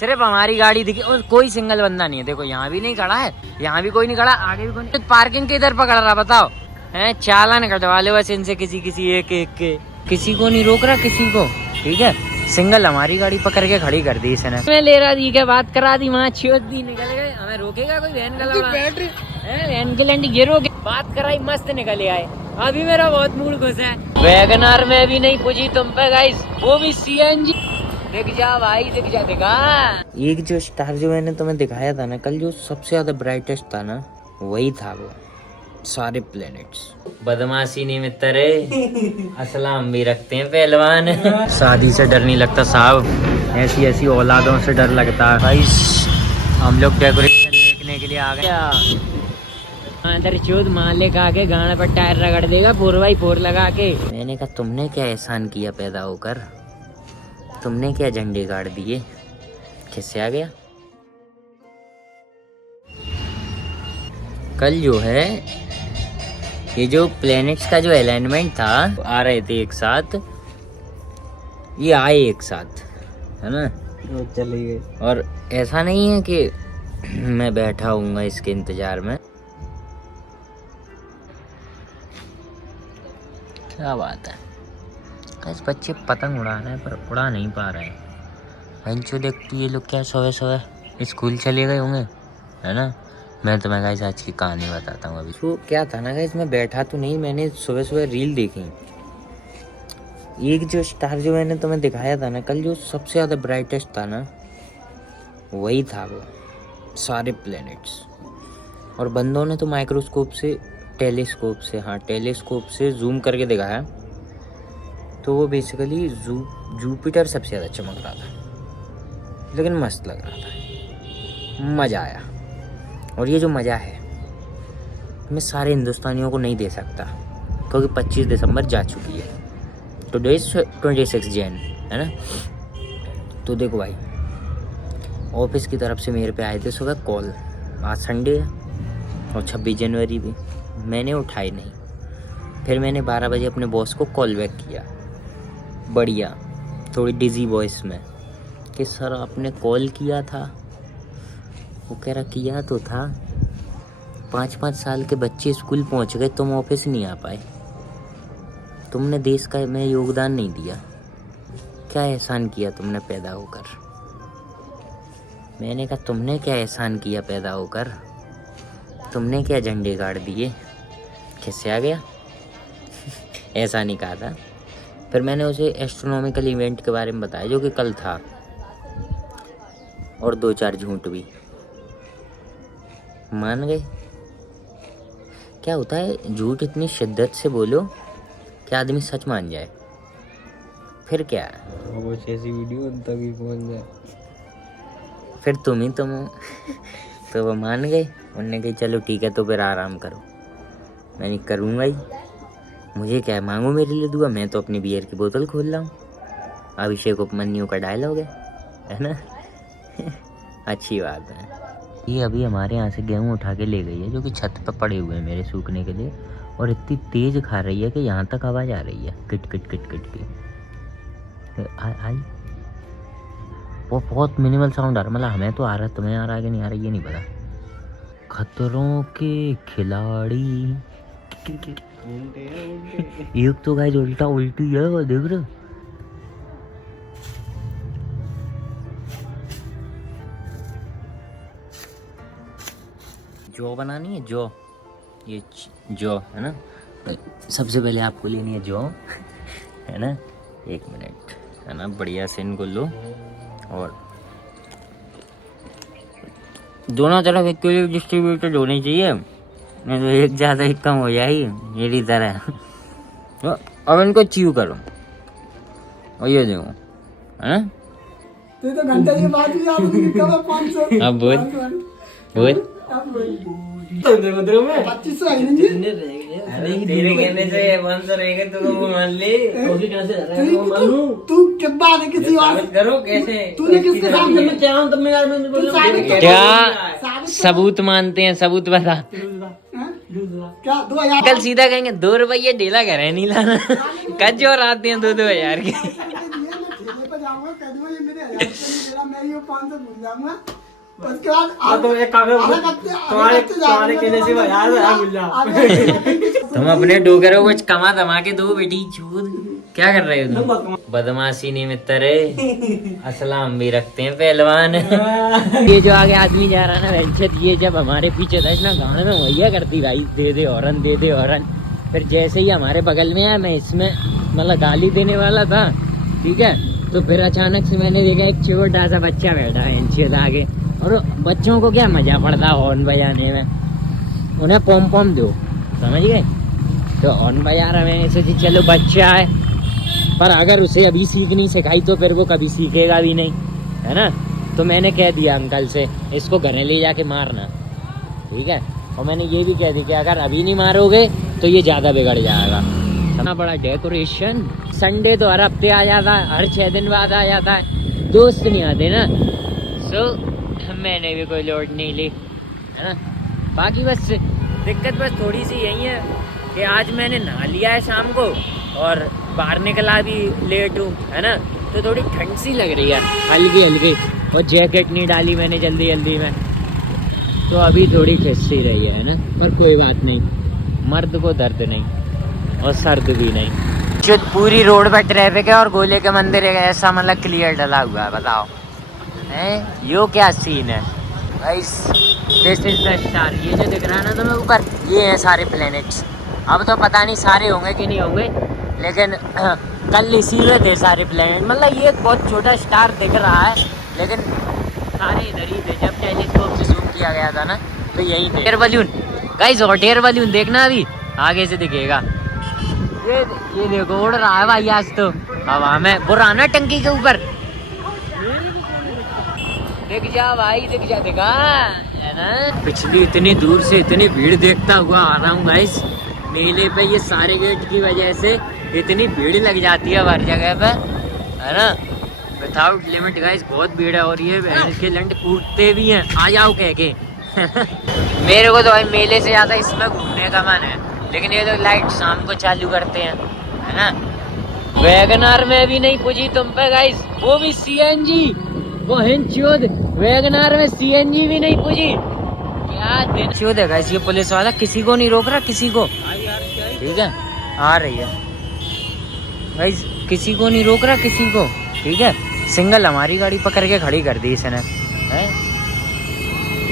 सिर्फ हमारी गाड़ी दिखी और कोई सिंगल बंदा नहीं है। देखो यहाँ भी नहीं खड़ा है, यहाँ भी कोई नहीं खड़ा, आगे भी कोई नहीं। पार्किंग के इधर पकड़ रहा, बताओ है चालान कटवा ले बस इनसे, किसी एक के, किसी को नहीं रोक रहा किसी को, ठीक है। सिंगल हमारी गाड़ी पकड़ के खड़ी कर दी इसने। मैं ले रहा दी क्या बात करा दी, वहाँ छोड़ दी, निकल गए। हमें रोकेगा कोई? वैन का लगा वैन के लंडी गिरो, बात कराई, मस्त निकले आए। अभी मेरा बहुत मूड खुश है। वैगनार में भी नहीं पूछी तुम पे गाइस, वो भी सीएनजी। दिख जा भाई, दिख जा, दिखा। एक जो स्टार जो मैंने तुम्हें दिखाया था ना कल, जो सबसे ज्यादा ब्राइटेस्ट था ना, वही था वो सारे प्लेनेट्स। बदमाशी नहीं मित्र, असलाम भी रखते हैं पहलवान। शादी से डर नहीं लगता साहब, ऐसी ऐसी औलादों से डर लगता है भाई। हम लोग डेकोरेशन देखने के लिए आ गए। अंदर चोद मालिक आके गाना पर टायर रगड़ देगा 4x4 लगा के। मैंने कहा तुमने क्या एहसान किया पैदा होकर, तुमने क्या झंडे गाड़ दिए, किससे आ गया। कल जो है ये जो प्लैनेट्स का जो अलाइनमेंट था, आ रहे थे एक साथ, ये आए एक साथ, है ना, वो चले गए। और ऐसा नहीं है कि मैं बैठा हूँगा इसके इंतजार में। क्या बात है, कैसे बच्चे पतंग उड़ा रहे हैं पर उड़ा नहीं पा रहे हैं। बंचो देखती ये लोग क्या सुबह सुबह स्कूल चले गए होंगे, है ना। मैं तुम्हें गाइस आज की कहानी बताता हूँ। अभी तो क्या था ना गाइस, मैं बैठा तो नहीं, मैंने सुबह सुबह रील देखी। एक जो स्टार जो मैंने तुम्हें दिखाया था ना कल, जो सबसे ज़्यादा ब्राइटेस्ट था ना, वही था वो सारे प्लैनेट्स। और बंदों ने तो माइक्रोस्कोप से, टेलीस्कोप से जूम करके दिखाया, तो वो बेसिकली जुपिटर सबसे ज़्यादा चमक रहा था, लेकिन मस्त लग रहा था, मज़ा आया। और ये जो मज़ा है मैं सारे हिंदुस्तानियों को नहीं दे सकता, क्योंकि 25 दिसंबर जा चुकी है, टुडे 26 जैन, है ना। तो देखो भाई, ऑफिस की तरफ से मेरे पे आए थे सुबह कॉल, आज संडे है और 26 जनवरी भी, मैंने उठाई नहीं। फिर मैंने 12 बजे अपने बॉस को कॉल बैक किया, बढ़िया थोड़ी डिजी वॉइस में, कि सर आपने कॉल किया था। वो कह रहा किया तो था, 5-5 साल के बच्चे स्कूल पहुंच गए, तुम ऑफिस नहीं आ पाए, तुमने देश का में योगदान नहीं दिया, क्या एहसान किया तुमने पैदा होकर। मैंने कहा तुमने क्या एहसान किया पैदा होकर, तुमने क्या झंडे गाड़ दिए, किससे आ गया। ऐसा नहीं कहा था। फिर मैंने उसे एस्ट्रोनॉमिकल इवेंट के बारे में बताया जो कि कल था, और 2-4 झूठ भी मान गए। क्या होता है, झूठ इतनी शिद्दत से बोलो कि आदमी सच मान जाए, फिर क्या वो ऐसी वीडियो तभी पहुंच जाए। फिर तुम तो वो मान गए, उन्होंने कही चलो ठीक है तो फिर आराम करो। मैंने करूँगा ही, मुझे क्या है, मांगो मेरे लिए दुआ, मैं तो अपनी बियर की बोतल खोल रहा हूँ। अभिषेक उपमन्यु का डायलॉग है ना। अच्छी बात है। ये अभी हमारे यहाँ से गेहूँ उठा के ले गई है, जो कि छत पर पड़े हुए हैं मेरे सूखने के लिए, और इतनी तेज खा रही है कि यहाँ तक आवाज़ आ रही है, किट किट किट किट की। आई वो बहुत मिनिमल साउंड आ रहा, मतलब हमें तो आ रहा है, तुम्हें आ रहा है कि नहीं आ रहा ये नहीं पता। खतरों के खिलाड़ी। एक तो गाइस उल्टा उल्टी है, वो देख रहे। जौ बनानी है, जौ, ये जौ है ना। सबसे पहले आपको लेनी है जौ, है ना। 1 मिनट, है ना, बढ़िया से इनको लो, और दोनों तरफ इक्वली डिस्ट्रीब्यूटेड होनी चाहिए, नहीं तो एक ज़्यादा एक कम हो जाएगी मेरी तरह। तो अब इनको च्यू करो, और ये देखो, है ना। तो घंटा के बाद भी आप कब 500 अब बोल 2500 आई नहीं तेरे कहने से 500 रहेगा तो वो मान ले। तू क्या बात है, किसी और करो कैसे, तूने किसके सामने क्या सबूत मानते हैं, सबूत बता। क्या 2000 कल सीधा कहेंगे 2 रुपये ढीला घर नहीं लाना। कज और आते हैं 2-2 हज़ार के। मैं ठेले पर जाऊंगा, कह दूंगा ये मेरे 1000 रुपये नहीं दे रहा, मैं ये 500 भूल जाऊंगा। उसके बाद तो एक काम करो, तुम्हारे कहने से याद है भूल जाओ। तुम अपने डोगरों को कमा दमा के दो बेटी चूद। क्या कर रहे हो तुम? बदमाशी नहीं मित्र, असलाम भी रखते हैं पहलवान। ये जो आगे आदमी जा रहा है ना वेंचर, ये जब हमारे पीछे था ना गाँव में वही करती भाई, दे दे हॉर्न दे दे हॉर्न। फिर जैसे ही हमारे बगल में आया, मैं इसमें मतलब गाली देने वाला था, ठीक है, तो फिर अचानक से मैंने देखा एक छोटा सा बच्चा बैठा है वेंचर आगे, और बच्चों को क्या मजा पड़ता हॉर्न बजाने में, उन्हें पॉम पॉम दो, समझ गए? तो हॉर्न बजा रहा, मैंने सोची चलो बच्चा है, पर अगर उसे अभी सीखनी सिखाई तो फिर वो कभी सीखेगा भी नहीं, है ना। तो मैंने कह दिया अंकल से इसको घर ले जाके मारना, ठीक है। और मैंने ये भी कह दिया कि अगर अभी नहीं मारोगे तो ये ज़्यादा बिगड़ जाएगा। इतना बड़ा डेकोरेशन, संडे तो हर हफ्ते आ जाता है, हर 6 दिन बाद आ जाता है, दोस्त नहीं आते ना। सो मैंने भी कोई लोड नहीं ली, है ना। बाकी बस दिक्कत बस थोड़ी सी यही है कि आज मैंने नहा लिया है शाम को, और बाहर निकला भी लेट हूँ, है ना, तो थोड़ी ठंड सी लग रही है हल्की हल्की, और जैकेट नहीं डाली मैंने जल्दी जल्दी में, तो अभी थोड़ी ठिस सी रही है ना। पर कोई बात नहीं, मर्द को दर्द नहीं और सर्द भी नहीं। जो पूरी रोड पर ट्रैफिक है और गोले के मंदिर है ऐसा मतलब क्लियर डला हुआ है, बताओ हैं यो क्या सीन है guys. This is the star, ये जो दिख रहा है ना तुम्हें ऊपर, ये हैं सारे प्लैनेट्स। अब तो पता नहीं सारे होंगे कि नहीं होंगे, लेकिन कल इसी में थे सारे प्लैनेट। मतलब ये एक बहुत छोटा स्टार दिख रहा है, लेकिन सारे इधर ही थे। जब टेलीस्कोप से जूम किया गया था ना तो यही थे। Air balloon guys, hot air balloon देखना, अभी आगे से दिखेगा। ये देखो उड़ रहा है भाई आज तो हवा में, बुराना टंकी के ऊपर। दिख जा भाई, दिख जा, दिखा है ना। पिछली इतनी दूर से इतनी भीड़ देखता हुआ आ रहा हूँ गाइस मेले पे। ये सारे गेट की वजह से इतनी भीड़ लग जाती है हर जगह पे, है ना, विदाउट लिमिट गाइस, बहुत भीड़ है। और ये भैंस के लंड कूदते भी हैं, आ जाओ कह के। मेरे को तो भाई मेले से ज़्यादा इसमें घूमने का मन है, लेकिन ये लोग लाइट शाम को चालू करते हैं, है ना। वैगनार में भी नहीं पूछी तुम पे गाइस, वो भी सीएनजी, वो हिंचोद वैगनार में सीएनजी भी नहीं पूछी। क्या दिन चोद है गाइस, ये पुलिस वाला किसी को नहीं रोक रहा, किसी को, ठीक है, आ रही है गाइस, किसी को नहीं रोक रहा, किसी को, ठीक है। सिंगल हमारी गाड़ी पकड़ के खड़ी कर दी इसने, है।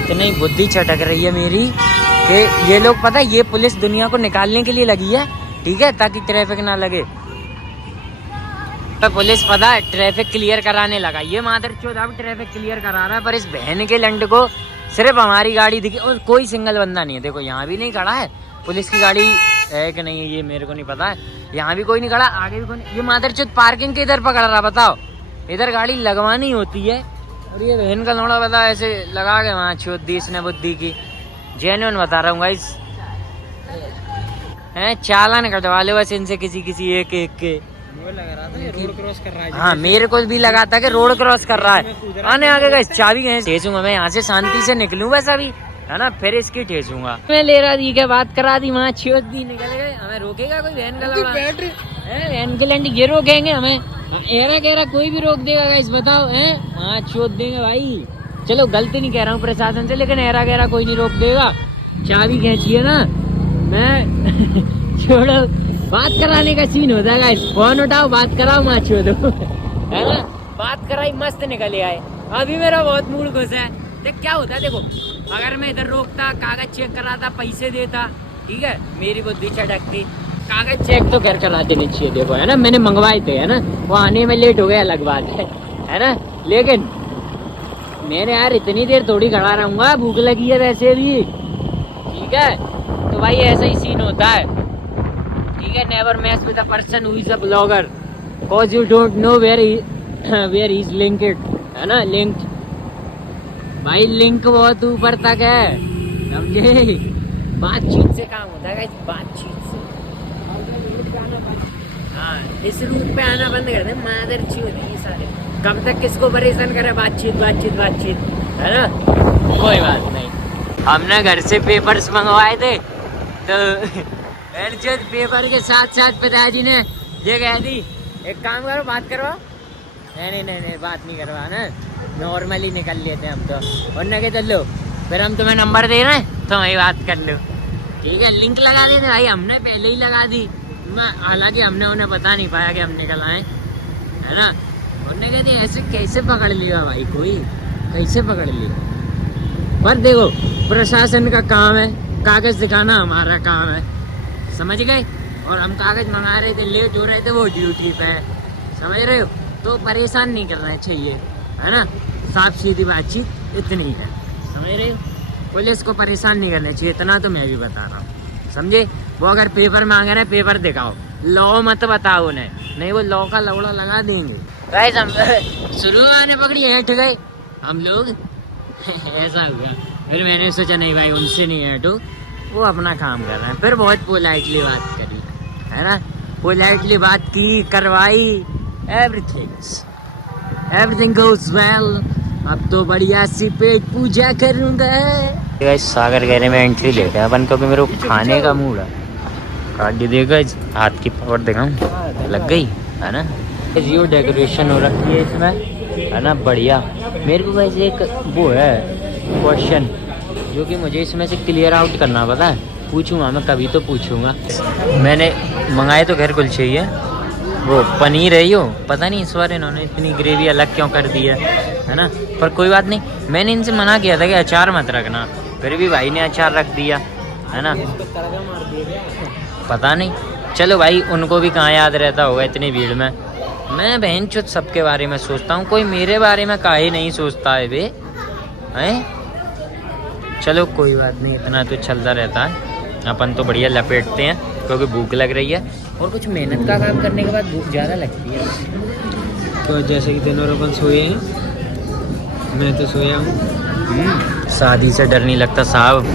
इतनी बुद्धि चटक रही है मेरी कि ये लोग, पता है, ये पुलिस दुनिया को निकालने के लिए लगी है, ठीक है, ताकि ट्रैफिक ना लगे। तो पुलिस पता है ट्रैफिक क्लियर कराने लगा, ये मादरचोद अब ट्रैफिक क्लियर करा रहा है, पर इस बहन के लंड को सिर्फ हमारी गाड़ी दिखी, और कोई सिंगल बंदा नहीं है। देखो यहाँ भी नहीं खड़ा है, पुलिस की गाड़ी है कि नहीं ये मेरे को नहीं पता है, यहाँ भी कोई नहीं खड़ा, आगे भी कोई नहीं। ये मादरचोद पार्किंग के इधर पकड़ रहा, बताओ, इधर गाड़ी लगवानी होती है, और ये बहन का लौड़ा बता ऐसे लगा के वहाँ चोद दी इसने बुद्धि की। जेन्युइन बता रहा हूँ गाइस, हैं चालान कटवा ले बस इनसे किसी एक के। लगा रहा था रोड क्रॉस कर रहा है। हाँ मेरे को भी लगा था कि रोड क्रॉस कर रहा है, आने आगे गाइस चाबी कहीं ठेसूंगा मैं, यहाँ से शांति से निकलूँ बस अभी, है ना, फिर इसकी ठेसूंगा मैं। ले रहा दी क्या बात करा दी, वहाँ छोड़ दी, निकल गए। हमें रोकेगा कोई वैन का लगा, वैन के लंड ये रोकेंगे हमें, एरा गहरा कोई भी रोक देगा गाइस, बताओ, हैं वहाँ छोड़ देंगे भाई। चलो गलती नहीं कह रहा हूँ प्रशासन से, लेकिन एरा गहरा कोई नहीं रोक देगा। चाबी खींचिए ना, मैं छोड़ो, बात कराने का सीन होता है गाइस, फोन उठाओ बात कराओ, माँ छोड़ो, है ना, बात कराई मस्त निकले आए। अभी मेरा बहुत मूड खुश है। देख क्या होता है, देखो अगर मैं इधर रोकता, कागज चेक कराता, पैसे देता, ठीक है, मेरी बुद्धि चटकती। कागज चेक तो घर करा देने चाहिए, देखो, है ना, मैंने मंगवाए थे, है ना, वो आने में लेट हो गया अलग बात है ना, लेकिन मैंने यार इतनी देर थोड़ी खड़ा रहूंगा, भूख लगी है वैसे भी, ठीक है। तो भाई ऐसा ही सीन होता है, ठीक है। Never match with a person who is a blogger, cause you don't know where he is linked, है ना, लिंक्ड भाई, लिंक बहुत ऊपर तक है, समझे। बातचीत से काम होता है गाइस, बातचीत से। हाँ इस रूट पे आना बंद कर दे, मादरचोद ये सारे, कब तक किसको परेशान करे, बातचीत बातचीत बातचीत, है ना। कोई बात नहीं, हमने घर से पेपर्स मंगवाए थे, तो पेपर के साथ साथ पिताजी ने ये कह दी, एक काम करो बात करवाओ। नहीं बात नहीं करवाना, नॉर्मली निकल लेते हैं हम तो, वरना के चलो फिर हम तुम्हें नंबर दे रहे हैं तो वही बात कर लो, ठीक है। लिंक लगा देते भाई, हमने पहले ही लगा दी, हालांकि हमने उन्हें बता नहीं पाया कि हम निकल आए, है ना। उन्होंने कहते ऐसे कैसे पकड़ लिया भाई, कोई कैसे पकड़ लिया। पर देखो प्रशासन का काम है, कागज दिखाना हमारा काम है, समझ गए। और हम कागज मंगा रहे थे, लेट हो रहे थे, वो ड्यूटी पे है, समझ रहे हो। तो परेशान नहीं करना चाहिए, है ना। साफ सीधी बातचीत इतनी है, समझ रहे हो। पुलिस को परेशान नहीं करना चाहिए, इतना तो मैं भी बता रहा हूँ, समझे। वो अगर पेपर मांगे रहे पेपर दिखाओ, लॉ मत बताओ उन्हें, नहीं वो लॉ का लौड़ा लगा देंगे। गाइस हम शुरू आने पकड़ी हट गए हम लोग ऐसा हुआ। फिर मैंने सोचा नहीं भाई उनसे नहीं हटो, वो अपना काम कर रहे हैं। फिर बहुत पोलाइटली बात करी, है ना, पोलाइटली बात की, करवाई, एवरीथिंग गोज वेल। अब तो बढ़िया सी पेट पूजा करूंगा। गाइस सागर गहरे में एंट्री लेते हैं अपन, क्योंकि मेरे को खाने का मूड है। गाड़ी देखो, हाथ की पावर दिखाऊं, लग गई, है ना। जियो डेकोरेशन हो रखी है इसमें, है ना, बढ़िया। मेरे को वैसे एक वो है क्वेश्चन जो कि मुझे इसमें से क्लियर आउट करना, पता है, पूछूंगा मैं, कभी तो पूछूंगा। मैंने मंगाए तो घर कुलचे ही है, वो पनीर है यो, पता नहीं इस बार इन्होंने इतनी ग्रेवी अलग क्यों कर दी है ना। पर कोई बात नहीं, मैंने इनसे मना किया था कि अचार मत रखना, फिर भी भाई ने अचार रख दिया, है ना। पता नहीं, चलो भाई उनको भी कहाँ याद रहता होगा इतनी भीड़ में। मैं बहन चुत सबके बारे में सोचता हूँ, कोई मेरे बारे में काहे नहीं सोचता है बे, हैं। चलो कोई बात नहीं, इतना तो चलता रहता है। अपन तो बढ़िया लपेटते हैं क्योंकि भूख लग रही है, और कुछ मेहनत का काम करने के बाद भूख ज़्यादा लगती है। तो जैसे कि दिनों अपन सोए हैं, मैं तो सोया हूँ। शादी से डर नहीं लगता साहब,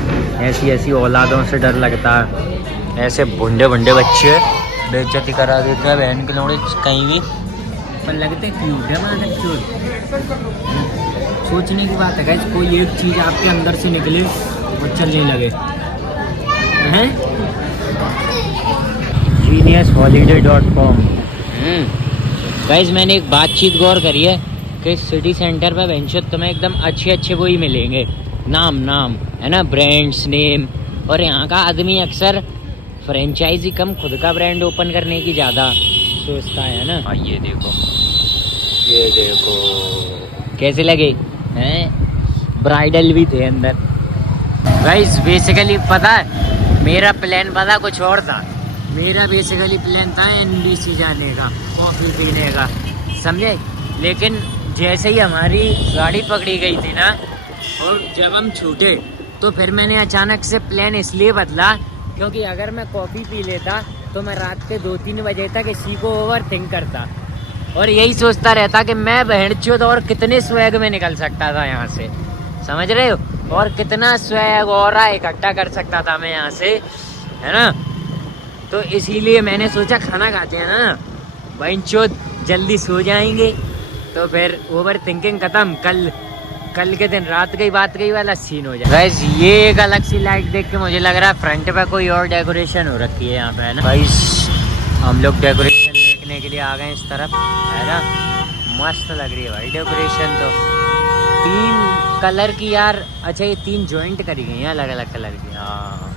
ऐसी ऐसी औलादों से डर लगता है। ऐसे भुंडे भुंडे बच्चे बेइज्जती करा देते हैं बहन के लोड़े कहीं भी, पर लगते क्यूट है मां क्यूट। सोचने की बात है गाइस, कोई एक चीज़ आपके अंदर से निकले और चलने लगे, हैं। geniusholiday.com। गाइस मैंने एक बातचीत गौर करी है कि सिटी सेंटर पे वेंचर तुम्हें एकदम अच्छे अच्छे वो ही मिलेंगे, नाम है ना, ब्रांड्स नेम। और यहाँ का आदमी अक्सर फ्रेंचाइजी कम खुद का ब्रांड ओपन करने की ज़्यादा सोचता है ना। ये देखो कैसे लगे हैं, ब्राइडल भी थे अंदर। गाइस बेसिकली पता है मेरा प्लान पता कुछ और था। मेरा बेसिकली प्लान था NBC जाने का, कॉफ़ी पीने का, समझे। लेकिन जैसे ही हमारी गाड़ी पकड़ी गई थी ना, और जब हम छूटे तो फिर मैंने अचानक से प्लान इसलिए बदला क्योंकि अगर मैं कॉफ़ी पी लेता तो मैं रात के 2-3 बजे तक इसी को ओवर थिंक करता और यही सोचता रहता कि मैं बहनचोद और कितने स्वैग में निकल सकता था यहाँ से, समझ रहे हो, और कितना स्वैग और इकट्ठा कर सकता था मैं यहाँ से, है ना। तो इसीलिए मैंने सोचा खाना खाते हैं ना बहनचोद, जल्दी सो जाएंगे तो फिर ओवर थिंकिंग खत्म। कल के दिन रात गई बात गई वाला सीन हो जाए। गाइस ये एक अलग सी लाइट देख के मुझे लग रहा है फ्रंट पे कोई और डेकोरेशन हो रखी है यहाँ पे, है ना। गाइस हम लोग डेकोरेशन देखने के लिए आ गए इस तरफ, है ना। मस्त लग रही है भाई डेकोरेशन तो। 3 कलर की यार, अच्छा ये 3 जॉइंट करी गई हैं अलग अलग कलर की। हाँ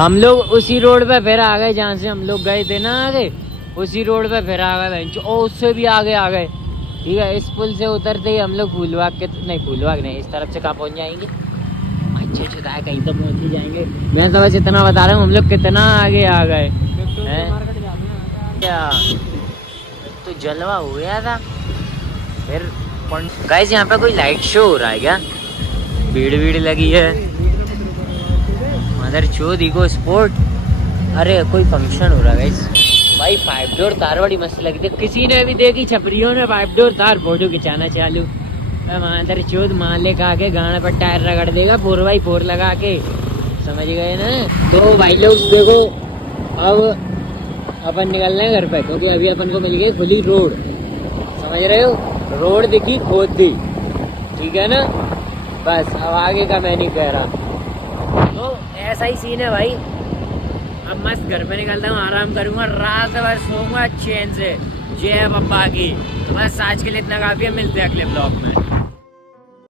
हम लोग उसी रोड पे फिर आ गए जहाँ से हम लोग गए थे ना, आगे उसी रोड पे फिर आ गए, और उससे भी आगे आ गए, ठीक है। इस पुल से उतरते ही हम लोग फूलबाग नहीं, इस तरफ से कहाँ पहुँच जाएंगे, अच्छे है कहीं तो पहुँच ही जाएंगे। मैं तो बस इतना बता रहा हूँ हम लोग कितना आगे आ गए हैं क्या, तो जलवा हो गया था फिर। गाइस यहाँ पे कोई लाइट शो हो रहा है क्या, भीड़ लगी है मदर चोद इको स्पोर्ट, अरे कोई फंक्शन हो रहा है गाइस। भाई 5 डोर कार बड़ी मस्त लगी थी, किसी ने भी देखी, छपरियों ने 5 डोर कार फोटो खिंचाना चालू। मादर चोद माले का के गाने पर टायर रगड़ देगा 4x4 लगा के, समझ गए ना। तो भाई लोग देखो अब अपन निकलना है घर पे, क्योंकि अभी अपन को मिल गई खुली रोड, समझ रहे हो, रोड दिखी खोद दी, ठीक है ना। बस अब आगे का मैं नहीं कह रहा। तो ऐसा ही सीन है भाई। अब मस्त घर पे निकलता हूँ, आराम करूँगा, रात भर सोऊंगा चैन से। जय बप्पा की। बस आज के लिए इतना काफी है, मिलते हैं अगले ब्लॉग में।